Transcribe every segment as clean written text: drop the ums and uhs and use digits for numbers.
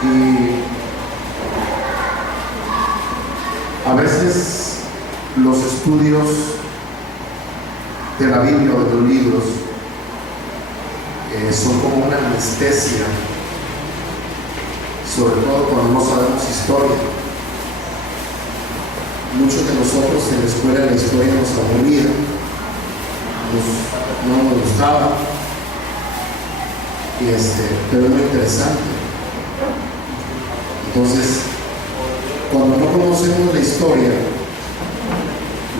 Y a veces los estudios de la Biblia o de los libros son como una anestesia, sobre todo cuando no sabemos historia. Muchos de nosotros en la escuela la historia nos aburría, no nos gustaba, pero es muy interesante. Entonces, cuando no conocemos la historia,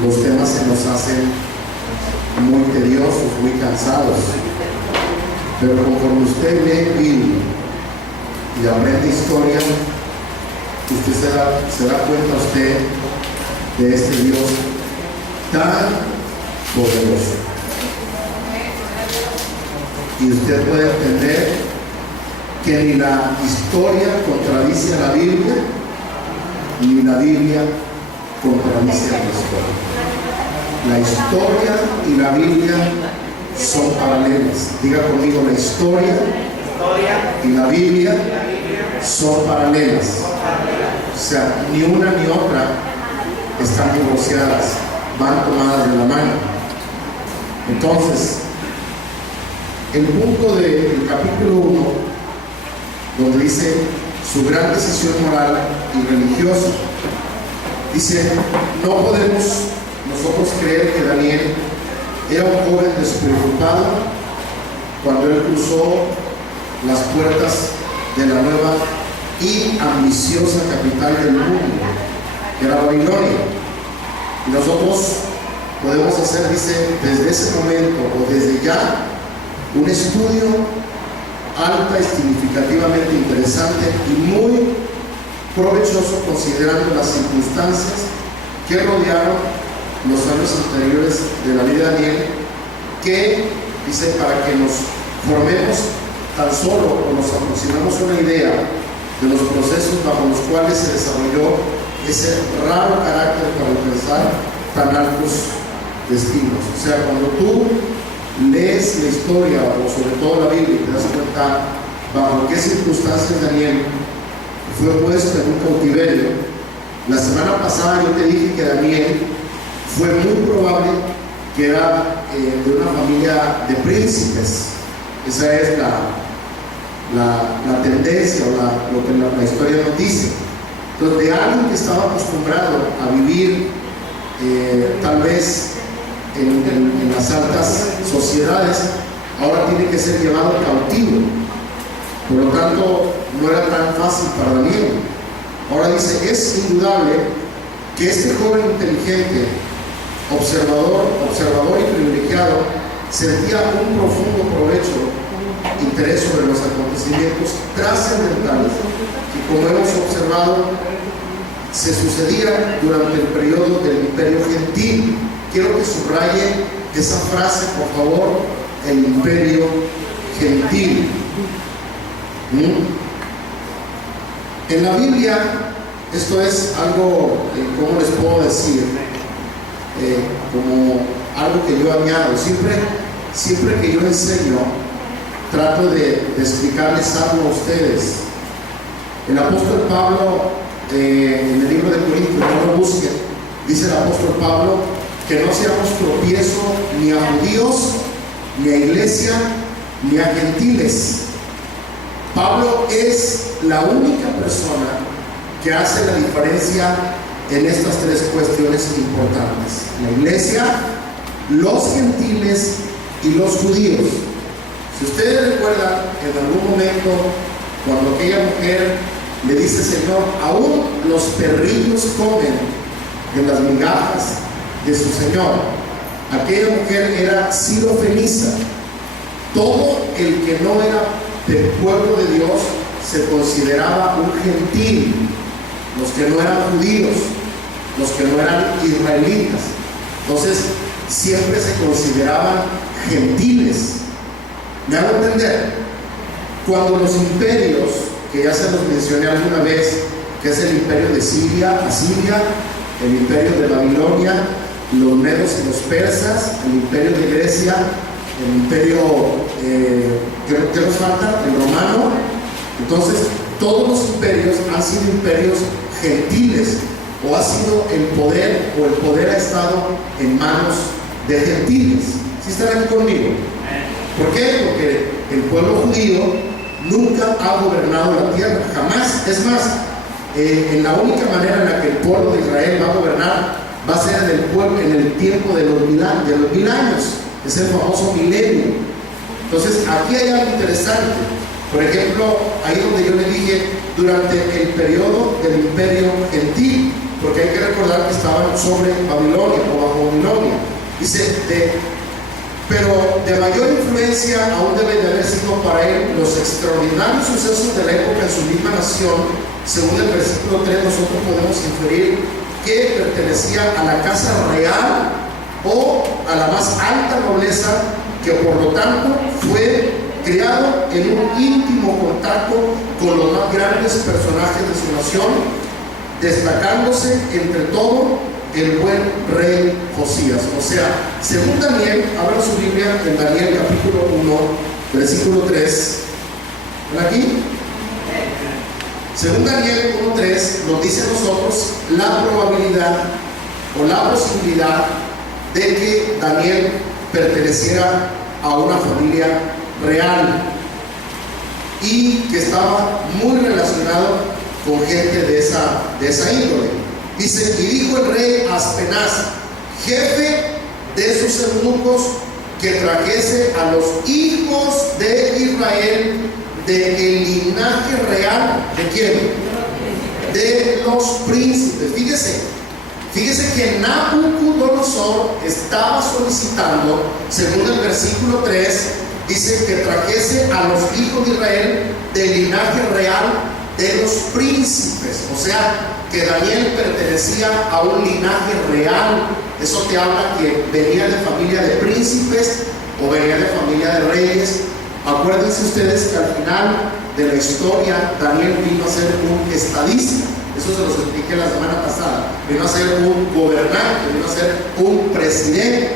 los temas se nos hacen muy tediosos, muy cansados. Pero conforme usted lee Biblia y aprende historia, usted se da cuenta usted de este Dios tan poderoso. Y usted puede entender que ni la historia contradice a la Biblia, ni la Biblia contradice a la historia. La historia y la Biblia son paralelas. Diga conmigo, la historia y la Biblia son paralelas. O sea, ni una ni otra están divorciadas, van tomadas de la mano. Entonces, el punto del capítulo 1, donde dice su gran decisión moral y religiosa, dice: no podemos nosotros creer que Daniel era un joven despreocupado cuando él cruzó las puertas de la nueva y ambiciosa capital del mundo, que era Babilonia. Y nosotros podemos hacer, dice, desde ese momento o desde ya, un estudio alta y significativamente interesante y muy provechoso, considerando las circunstancias que rodearon los años anteriores de la vida de Daniel, que dice, para que nos formemos tan solo o nos aproximamos a una idea de los procesos bajo los cuales se desarrolló ese raro carácter para alcanzar tan altos destinos. O sea, cuando tú lees la historia o sobre todo la Biblia y te das cuenta bajo qué circunstancias Daniel fue puesto en un cautiverio. La semana pasada yo te dije que Daniel fue muy probable que era de una familia de príncipes. Esa es la tendencia o lo que la historia nos dice. Entonces, de alguien que estaba acostumbrado a vivir tal vez en las altas sociedades, ahora tiene que ser llevado cautivo. Por lo tanto, no era tan fácil para Daniel. Ahora dice, es indudable que este joven inteligente, observador y privilegiado, sentía un profundo provecho, interés sobre los acontecimientos trascendentales que, como hemos observado, se sucedían durante el periodo del Imperio Gentil. Quiero que subraye esa frase, por favor, el Imperio Gentil. En la Biblia, esto es algo, ¿cómo les puedo decir? Como algo que yo añado. Siempre que yo enseño, trato de explicarles algo a ustedes. El apóstol Pablo, en el libro de Corintios, no lo busquen, dice el apóstol Pablo que no seamos tropiezo ni a judíos, ni a iglesia, ni a gentiles. Pablo es la única persona que hace la diferencia en estas tres cuestiones importantes: la iglesia, los gentiles y los judíos. Si ustedes recuerdan, en algún momento, cuando aquella mujer le dice: Señor, aún los perrillos comen de las migajas de su Señor. Aquella mujer era sirofenisa. Todo el que no era del pueblo de Dios se consideraba un gentil. Los que no eran judíos, los que no eran israelitas, entonces siempre se consideraban gentiles. ¿Me hago entender? Cuando los imperios, que ya se los mencioné alguna vez, que es el imperio de Asiria, el imperio de Babilonia, los medos y los persas, el imperio de Grecia, el imperio, ¿qué nos falta? El romano, Entonces, todos los imperios han sido imperios gentiles, o ha sido el poder ha estado en manos de gentiles. ¿Sí están aquí conmigo? ¿Por qué? Porque el pueblo judío nunca ha gobernado la tierra, jamás. Es más, en la única manera en la que el pueblo de Israel va a gobernar va a ser en el tiempo de los mil años. Es el famoso milenio. Entonces, aquí hay algo interesante. Por ejemplo, ahí donde yo le dije, durante el periodo del imperio gentil, porque hay que recordar que estaban sobre Babilonia o bajo Babilonia. Dice, pero de mayor influencia aún deben de haber sido para él los extraordinarios sucesos de la época en su misma nación. Según el versículo 3, nosotros podemos inferir que pertenecía a la casa real o a la más alta nobleza, que por lo tanto fue criado en un íntimo contacto con los más grandes personajes de su nación, destacándose entre todo el buen rey Josías. O sea, según Daniel, abra su Biblia en Daniel capítulo 1, versículo 3. ¿Ven aquí? Según Daniel 1:3 nos dice a nosotros la probabilidad o la posibilidad de que Daniel perteneciera a una familia real y que estaba muy relacionado con gente de esa índole. Dice, y dijo el rey Aspenaz, jefe de sus eunucos, que trajese a los hijos de Israel del linaje real. ¿De quién? De los príncipes. Fíjese que Nabucodonosor estaba solicitando, según el versículo 3, dice que trajese a los hijos de Israel del linaje real de los príncipes. O sea, que Daniel pertenecía a un linaje real. Eso te habla que venía de familia de príncipes o venía de familia de reyes. Acuérdense ustedes que al final de la historia Daniel vino a ser un estadista. Eso se los expliqué la semana pasada. Vino a ser un gobernante, vino a ser un presidente.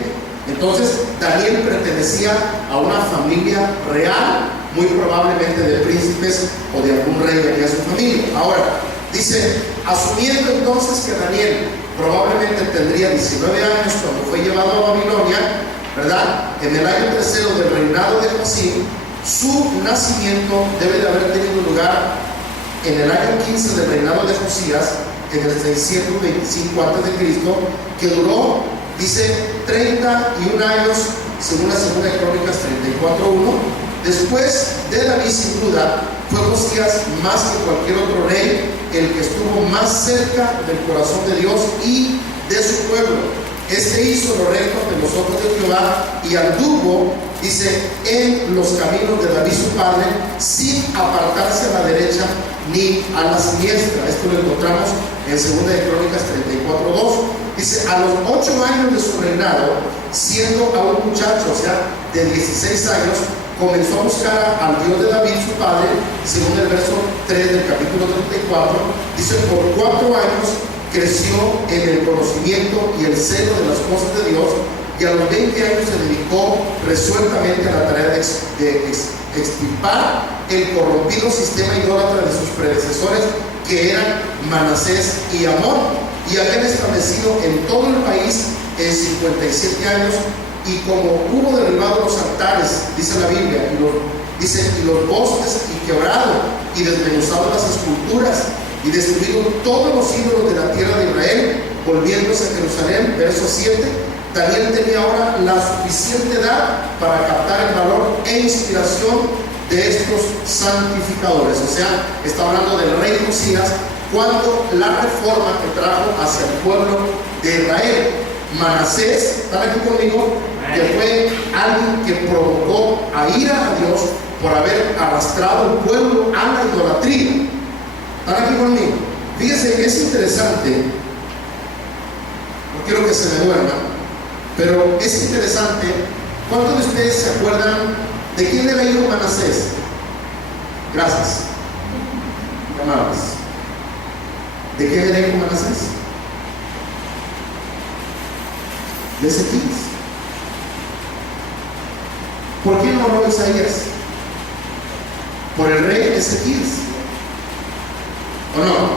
Entonces Daniel pertenecía a una familia real, muy probablemente de príncipes o de algún rey de su familia. Ahora, dice, asumiendo entonces que Daniel probablemente tendría 19 años cuando fue llevado a Babilonia, ¿verdad? En el año tercero del reinado de Josías, su nacimiento debe de haber tenido lugar en el año 15 del reinado de Josías, en el 625 a.C., que duró, dice, 31 años, según la segunda de Crónicas 34:1. Después de David, sin duda, fue Josías más que cualquier otro rey el que estuvo más cerca del corazón de Dios y de su pueblo. Este hizo lo recto ante los ojos de Jehová y anduvo, dice, en los caminos de David su padre, sin apartarse a la derecha ni a la siniestra. Esto lo encontramos en 2 de Crónicas 34:2. Dice, a los 8 años de su reinado, siendo aún muchacho, o sea, de 16 años, comenzó a buscar al Dios de David su padre, según el verso 3 del capítulo 34. Dice, por 4 años creció en el conocimiento y el celo de las cosas de Dios, y a los 20 años se dedicó resueltamente a la tarea de extirpar el corrompido sistema idólatra de sus predecesores, que eran Manasés y Amón, y habían establecido en todo el país en 57 años. Y como hubo derribado los altares, dice la Biblia, y los bosques y quebrado y desmenuzado las esculturas y destruido todos los ídolos de la tierra de Israel, volviéndose a Jerusalén, verso 7, Daniel tenía ahora la suficiente edad para captar el valor e inspiración de estos santificadores. O sea, está hablando del rey Josías, cuando la reforma que trajo hacia el pueblo de Israel. Manasés, ¿están aquí conmigo? Que fue alguien que provocó a ira a Dios por haber arrastrado al pueblo a la idolatría. ¿Están aquí conmigo? Fíjense que es interesante, no quiero que se me duerman, pero es interesante. ¿Cuántos de ustedes se acuerdan de quién era hijo Manasés? Gracias. Llamados. ¿De quién era hijo Manasés? De Ezequías. ¿Por qué no oró Isaías? por el rey Ezequías. ¿O no?